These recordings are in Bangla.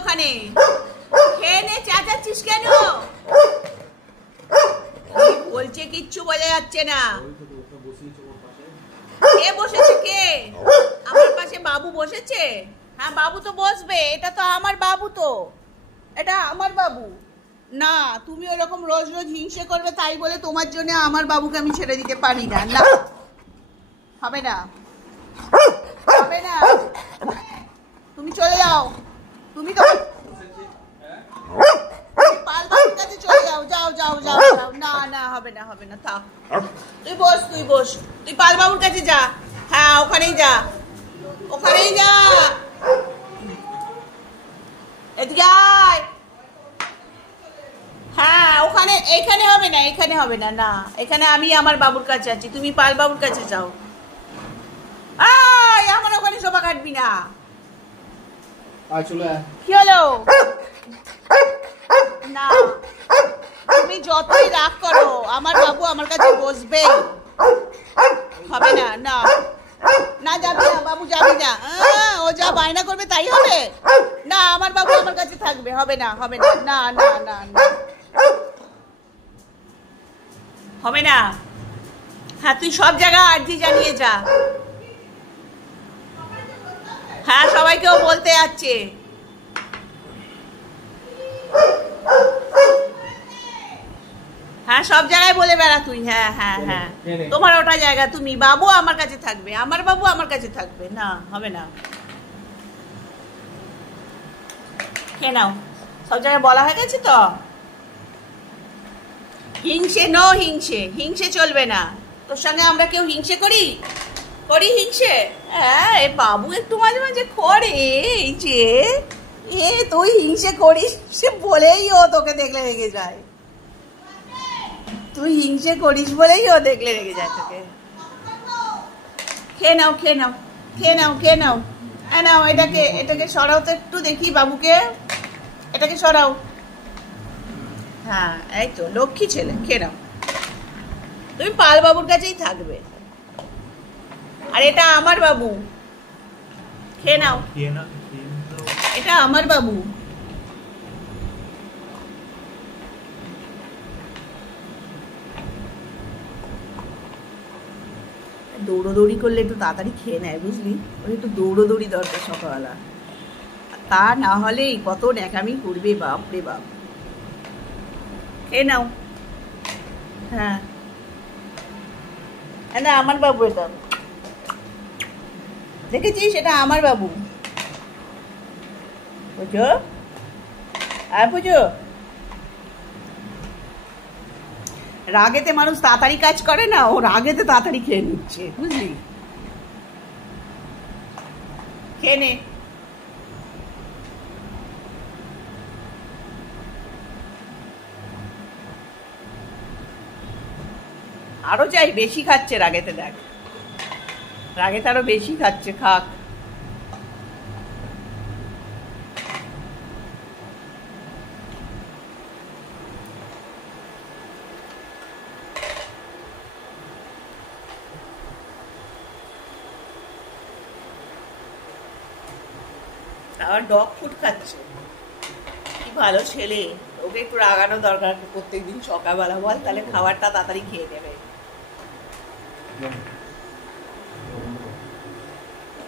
ওখানে, খেয়ে নে, চেঁচাচ্ছিস কেন? বলছে কিচ্ছু বোঝা যাচ্ছে না। কে বসেছে? কে আমার পাশে? বাবু বসেছে? হ্যাঁ, বাবু তো বসবে, এটা তো আমার বাবু, তো এটা আমার বাবু না। তুমি ওরকম রোজ রোজ হিংসে করবে তাই বলে তোমার জন্য আমার বাবুকে আমি ছেড়ে দিতে পারি না। না, হবে না, হবে না। তুমি চলে যাও, তুমি তো পাল বাবুর কাছে চলে যাও, যাও যাও যাও যাও। না না, হবে না, হবে না, থাক। তুই বস, তুই বস, তুই পাল বাবুর কাছে যা। হ্যাঁ, ওখানেই যা, ওখানেই যা। এদিকে আয়। হ্যাঁ, ওখানে, এখানে হবে না, এখানে হবে না। না, এখানে আমি আমার বাবুর কাছে আছি, তুমি পাল বাবুর কাছে যাও। আয়, আমার ওখানে শোভা কাটবি না। কি হলো? না, তুমি যতই রাগ করো, আমার বাবু আমার কাছে বসবে। হবে না, না না, যাবি না বাবু, যাবি না। ও যা বায়না করবে তাই হবে না, আমার বাবু আমার কাছে থাকবে। হবে না, হবে না, না না না না, হবে না। হ্যাঁ, তুই সব জায়গায় আর্জি জানিয়ে যা। হ্যাঁ, সবাইকেও বলতে যাচ্ছে। হ্যাঁ, সব জায়গায় বলে বেড়া তুই। হ্যাঁ হ্যাঁ হ্যাঁ, তোমার ওটা জায়গা, তুমি বাবু আমার কাছে থাকবে, আমার বাবু আমার কাছে থাকবে। না, হবে না। খেয়ে নাও, সব জায়গায় বলা হয়ে গেছে তো। হিংসে, নো হিংসে, হিংসে চলবে না। তোর সঙ্গে আমরা কেউ হিংসে করি? করি হিংসে? হ্যাঁ, এ বাবু একটু মাঝে মাঝে করে, এই যে তুই হিংসে করিস সে বলেই ও তোকে দেখলে রেগে যায়। তুই হিংসে করিস বলেই ও দেখলে রেগে যায় তোকে। খেয়ে নাও, খেয়ে নাও, খেয়ে নাও, খেয়ে নাও। হ্যাঁ, নাও, এটাকে, এটাকে সরাও তো একটু দেখি বাবুকে, এটাকে সরাও। হ্যাঁ, এই তো লক্ষ্মী ছেলে, খেয়ে নাও। তুমি পাল বাবুর কাছেই থাকবে, আর এটা আমার বাবু। খেয়ে নাও, এটা আমার বাবু। দৌড়োদৌড়ি করলে একটু তাড়াতাড়ি খেয়ে নেয়, বুঝলি? ওই একটু দৌড়োদৌড়ি দরকার সকালবেলা, তা না হলে কত ন্যাকামি করবে, বাপ রে বাপ। খেয়ে নাও। হ্যাঁ, না, আমার বাবু এটা, দেখেছিস? এটা আমার বাবু, বুঝো? আর বুঝো, রাগেতে মানুষ তাড়াতাড়ি কাজ করে না, ও রাগেতে তাড়াতাড়ি খেয়ে নিচ্ছে, বুঝলি? খেয়ে নে। আরো চাই, বেশি খাচ্ছে রাগেতে, দেখ রাগেতে আরো বেশি খাচ্ছে, খাক। আবার ডগ ফুড খাচ্ছে, কি ভালো ছেলে। ওকে একটু রাগানো দরকার প্রত্যেকদিন সকালবেলা, বল, তাহলে খাবারটা তাড়াতাড়ি খেয়ে নেবে।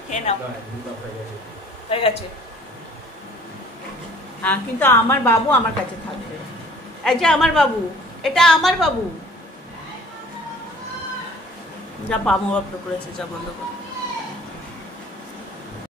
খেয়ে নাও, হয়ে গেছে। হ্যাঁ, কিন্তু আমার বাবু আমার কাছে থাকবে। এই যে আমার বাবু, এটা আমার বাবু। যা বাবু বাপ্ত করেছে, যা বন্ধ করে।